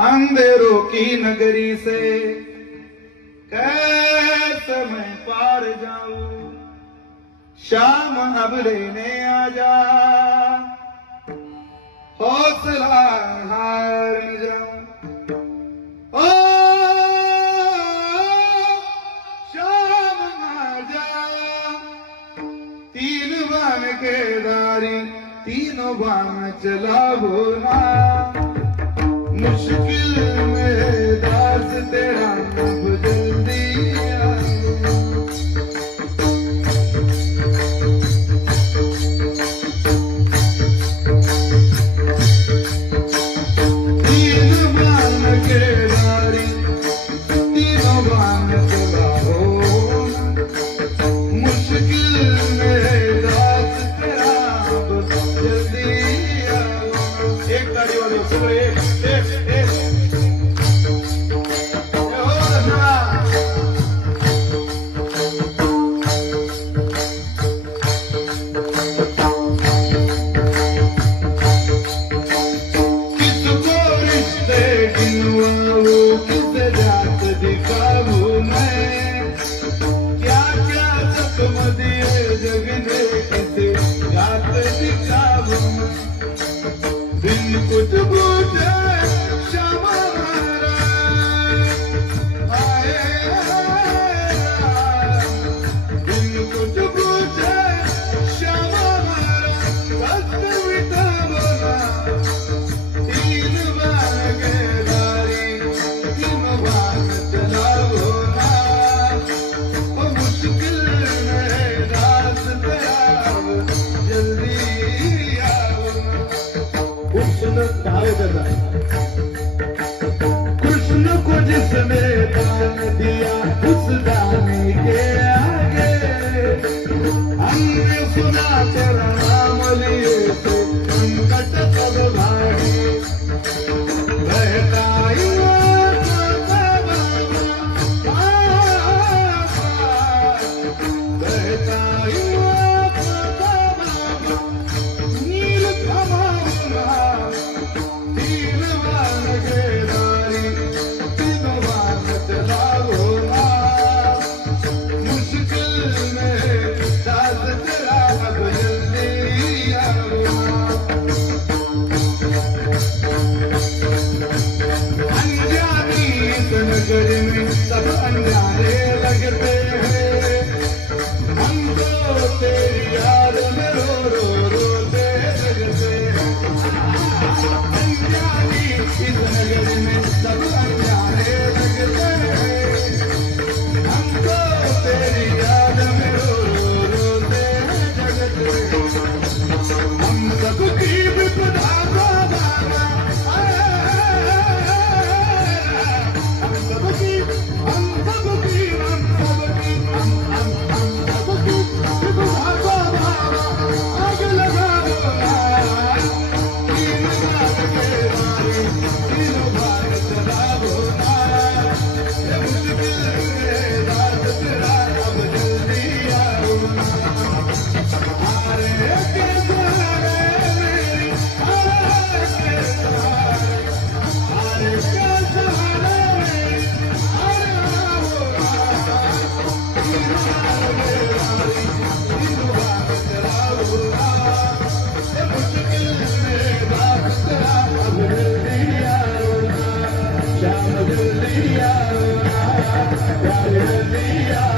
अंधेरों की नगरी से कैसे मैं पार जाऊं, शाम अब लेने आजा, हौसला हार न जाऊं। ओ शाम आजा, तीन बान के दारी तीनों बान चलावो ना, मुश्किल में दास तेरा अब जल्दी तीन बान के दारी तीनों बान चलाओ, मुश्किल में दास तेरा अब जल्दी आओ। एक ताली वालों सुनो, एक कुछ बूझे क्षमा कुछ बूझे क्षमा तीन बार के दारी तीन बार चलाओ ना, वो मुश्किल में दास तेरा जल्दी आओ। कृष्ण को जिसने दान दिया उस दाने के आगे हमने सुना तेरा नाम लिए थे संकट सब भागे, बहता सब अंजाने लगते हैं, हमको तेरी याद में रो रो रोते लगते हैं। अंजानी इस नगर में सब अंजाने लगते हैं, हमको तेरी याद में रो रो रोते लगते हैं। हम सबकी विपदा को भागा, Yeah.